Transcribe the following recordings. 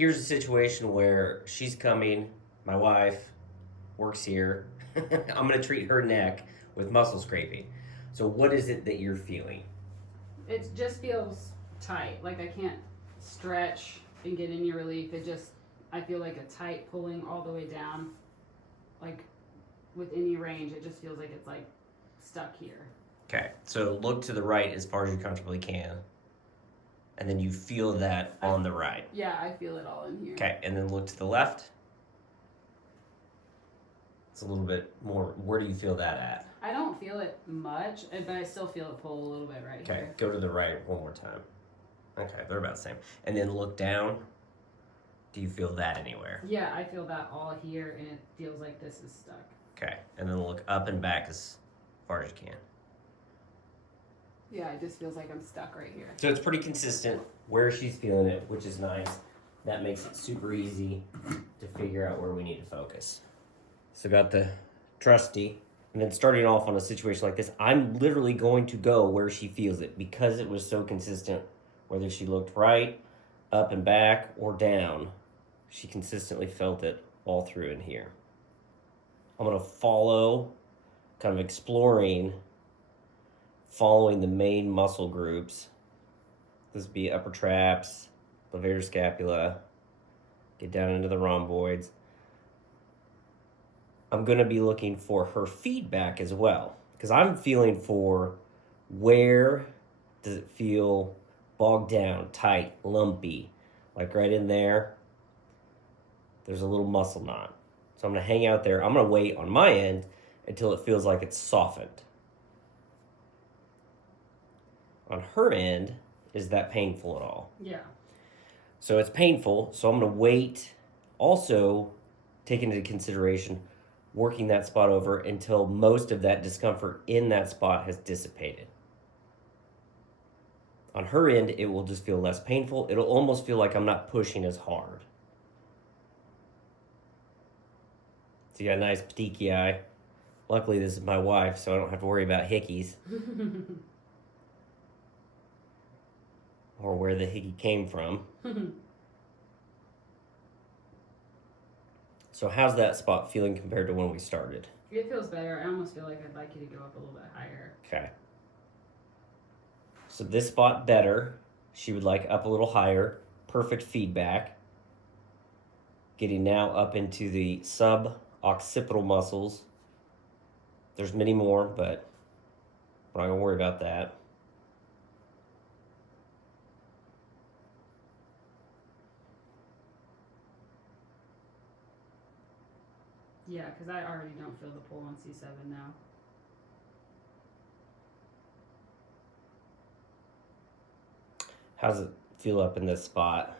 here's a situation where she's coming, my wife works here. I'm going to treat her neck with muscle scraping. So, what is it that you're feeling? It just feels tight. Like I can't stretch and get any relief. I feel like a tight pulling all the way down. Like with any range, it just feels like it's like stuck here. Okay, so look to the right as far as you comfortably can. And then you feel that on the right. Yeah, I feel it all in here. Okay, and then look to the left. It's a little bit more. Where do you feel that at? I don't feel it much, but I still feel it pull a little bit right Okay, here. go to the right one more time. Okay, they're about the same. And then look down. Do you feel that anywhere? Yeah, I feel that all here, and it feels like this is stuck. Okay, and then look up and back as far as you can. Yeah, it just feels like I'm stuck right here. So it's pretty consistent where she's feeling it, which is nice. That makes it super easy to figure out where we need to focus. So got the trusty, and then starting off on a situation like this, I'm literally going to go where she feels it because it was so consistent. Whether she looked right, up and back, or down, she consistently felt it all through in here. I'm going to follow, kind of exploring, following the main muscle groups. This would be upper traps, levator scapula, get down into the rhomboids. I'm going to be looking for her feedback as well, because I'm feeling for where does it feel bogged down, tight, lumpy, like right in there. There's a little muscle knot. So I'm going to hang out there. I'm going to wait on my end until it feels like it's softened. On her end, is that painful at all? Yeah. So it's painful, so I'm going to wait. Also, take into consideration working that spot over until most of that discomfort in that spot has dissipated. On her end, it will just feel less painful. It'll almost feel like I'm not pushing as hard. So you got a nice petechiae. Luckily, this is my wife, so I don't have to worry about hickeys. Or where the hickey came from. So how's that spot feeling compared to when we started? It feels better. I almost feel like I'd like you to go up a little bit higher. Okay. So this spot better. She would like up a little higher. Perfect feedback. Getting now up into the suboccipital muscles. There's many more, but we're not going to worry about that. Yeah, because I already don't feel the pull on C7 now. How's it feel up in this spot?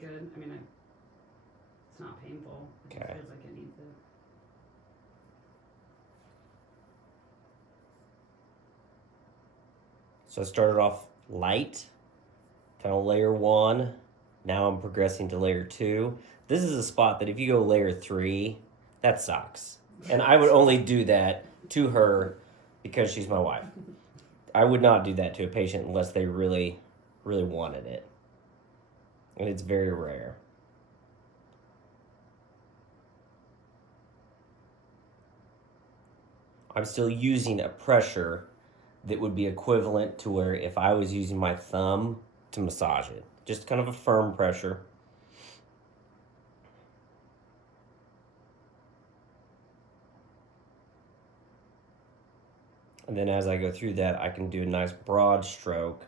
Good. I mean, it's not painful. It just feels like it needs it. So I started off light, kind of layer 1. Now I'm progressing to layer 2. This is a spot that if you go layer 3, that sucks. And I would only do that to her because she's my wife. I would not do that to a patient unless they really, really wanted it. And it's very rare. I'm still using a pressure that would be equivalent to where if I was using my thumb to massage it. Just kind of a firm pressure. And then as I go through that, I can do a nice broad stroke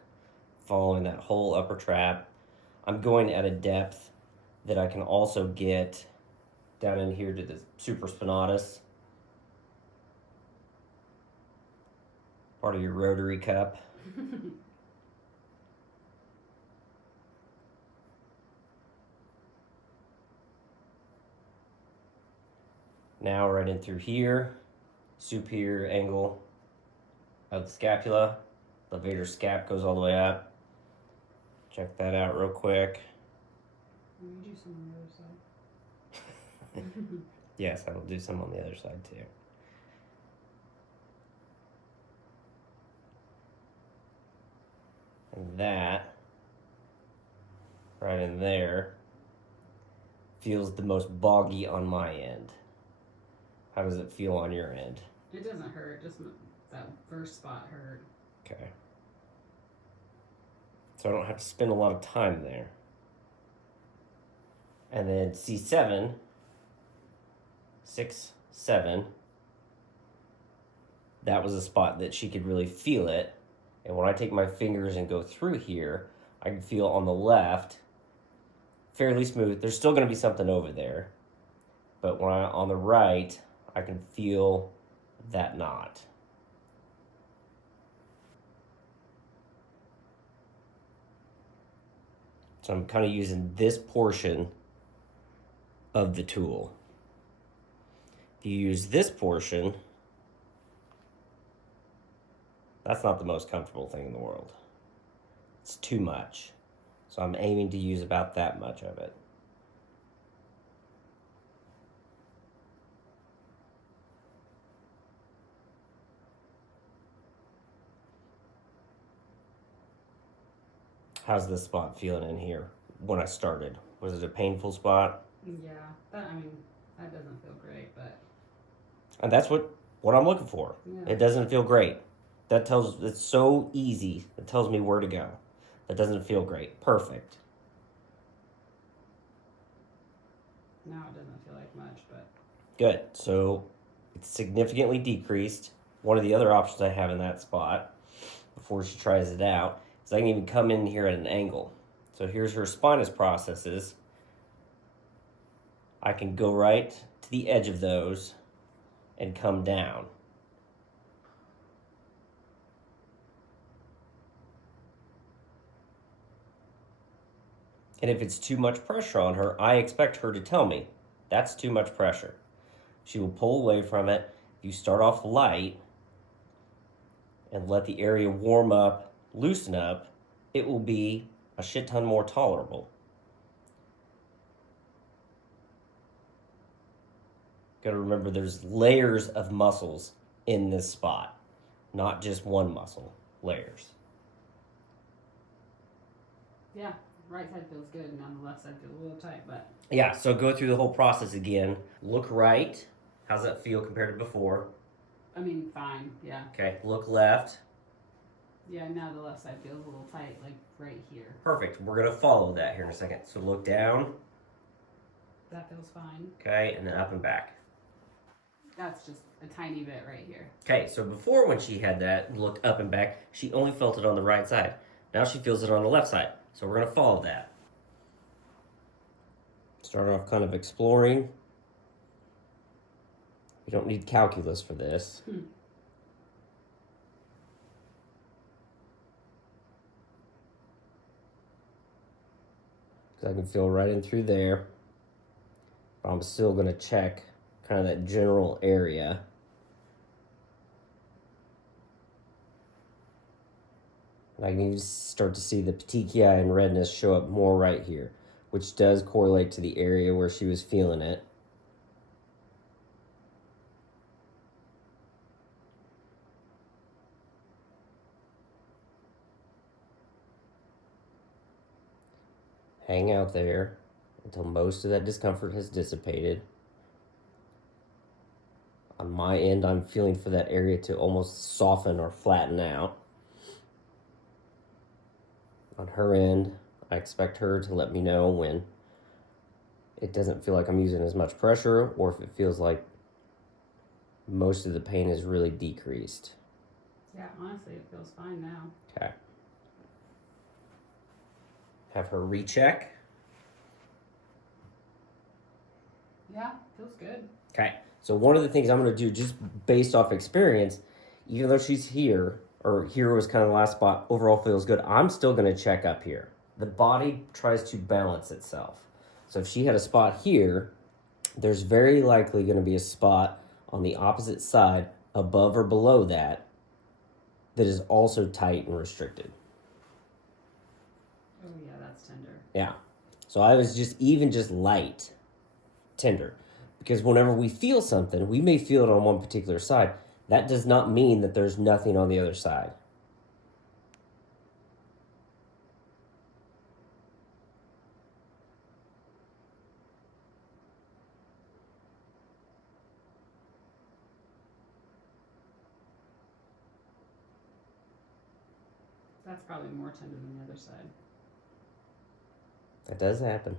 following that whole upper trap. I'm going at a depth that I can also get down in here to the supraspinatus, part of your rotary cup. Now right in through here, superior angle of the scapula. Levator scap goes all the way up. Check that out real quick. Will you do some on the other side? Yes, I will do some on the other side too. And that, right in there, feels the most boggy on my end. How does it feel on your end? It doesn't hurt, just that first spot hurt. Okay. So I don't have to spend a lot of time there. And then C7, 6, 7, that was a spot that she could really feel it. And when I take my fingers and go through here, I can feel on the left, fairly smooth. There's still going to be something over there. But when on the right, I can feel that knot. So I'm kind of using this portion of the tool. If you use this portion, that's not the most comfortable thing in the world. It's too much. So I'm aiming to use about that much of it. How's this spot feeling in here when I started? Was it a painful spot? Yeah, that doesn't feel great, but. And that's what I'm looking for. Yeah. It doesn't feel great. It's so easy. It tells me where to go. That doesn't feel great. Perfect. Now it doesn't feel like much, but. Good. So it's significantly decreased. One of the other options I have in that spot before she tries it out is I can even come in here at an angle. So here's her spinous processes. I can go right to the edge of those and come down. And if it's too much pressure on her, I expect her to tell me, that's too much pressure. She will pull away from it. You start off light and let the area warm up, loosen up, it will be a shit ton more tolerable. Gotta remember there's layers of muscles in this spot, not just one muscle, layers. Yeah, right side feels good, and on the left side feels a little tight, but. Yeah, so go through the whole process again. Look right. How's that feel compared to before? I mean, fine, yeah. Okay, look left. Yeah, now the left side feels a little tight, like right here. Perfect. We're going to follow that here in a second. So look down. That feels fine. Okay, and then up and back. That's just a tiny bit right here. Okay, so before when she had that look up and back, she only felt it on the right side. Now she feels it on the left side. So we're going to follow that. Start off kind of exploring. You don't need calculus for this. I can feel right in through there. But I'm still going to check kind of that general area. And I can even start to see the petechiae and redness show up more right here, which does correlate to the area where she was feeling it. Hang out there until most of that discomfort has dissipated. On my end, I'm feeling for that area to almost soften or flatten out. On her end, I expect her to let me know when it doesn't feel like I'm using as much pressure or if it feels like most of the pain is really decreased. Yeah, honestly, it feels fine now. Okay. Have her recheck. Yeah, feels good. Okay. So one of the things I'm going to do, just based off experience, even though she's here, or here was kind of the last spot, overall feels good, I'm still going to check up here. The body tries to balance itself. So if she had a spot here, there's very likely going to be a spot on the opposite side, above or below that, that is also tight and restricted. Oh yeah, that's tender. Yeah. So I was just light tender. Because whenever we feel something, we may feel it on one particular side. That does not mean that there's nothing on the other side. That's probably more tender than the other side. That does happen.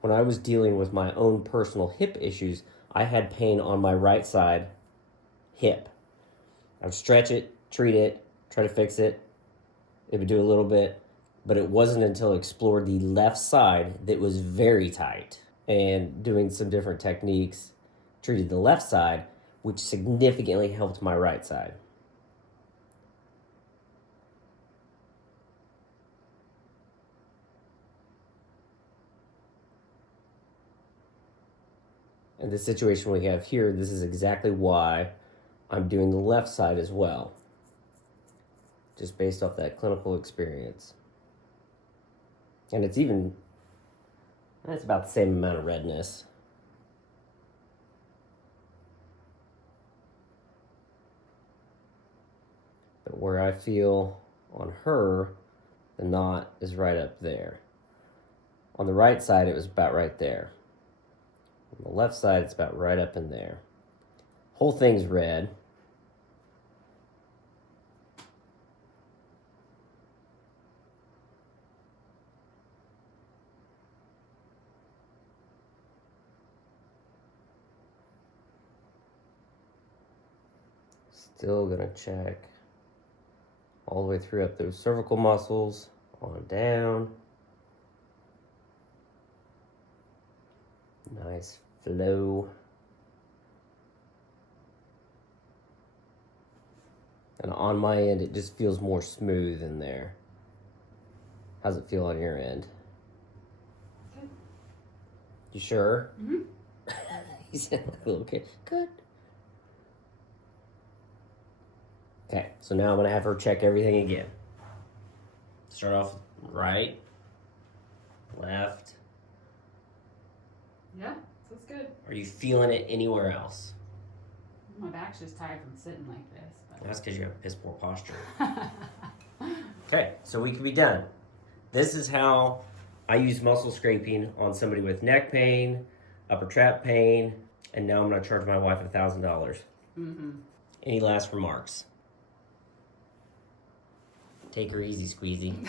When I was dealing with my own personal hip issues, I had pain on my right side hip. I would stretch it, treat it, try to fix it. It would do a little bit, but it wasn't until I explored the left side that was very tight and doing some different techniques, treated the left side, which significantly helped my right side. And the situation we have here, this is exactly why I'm doing the left side as well. Just based off that clinical experience. And it's about the same amount of redness. But where I feel on her, the knot is right up there. On the right side, it was about right there. On the left side, it's about right up in there. Whole thing's red. Still gonna check all the way through up those cervical muscles, on down. Nice flow. And on my end, it just feels more smooth in there. How's it feel on your end? Good. You sure? Mm-hmm. You sound like a little kid. Good. Okay, so now I'm gonna have her check everything again. Start off right, left. Yeah, sounds good. Are you feeling it anywhere else? My back's just tired from sitting like this. But... That's because you have piss poor posture. Okay, so we can be done. This is how I use muscle scraping on somebody with neck pain, upper trap pain, and now I'm gonna charge my wife $1,000. Mm-hmm. Any last remarks? Take her easy, Squeezy.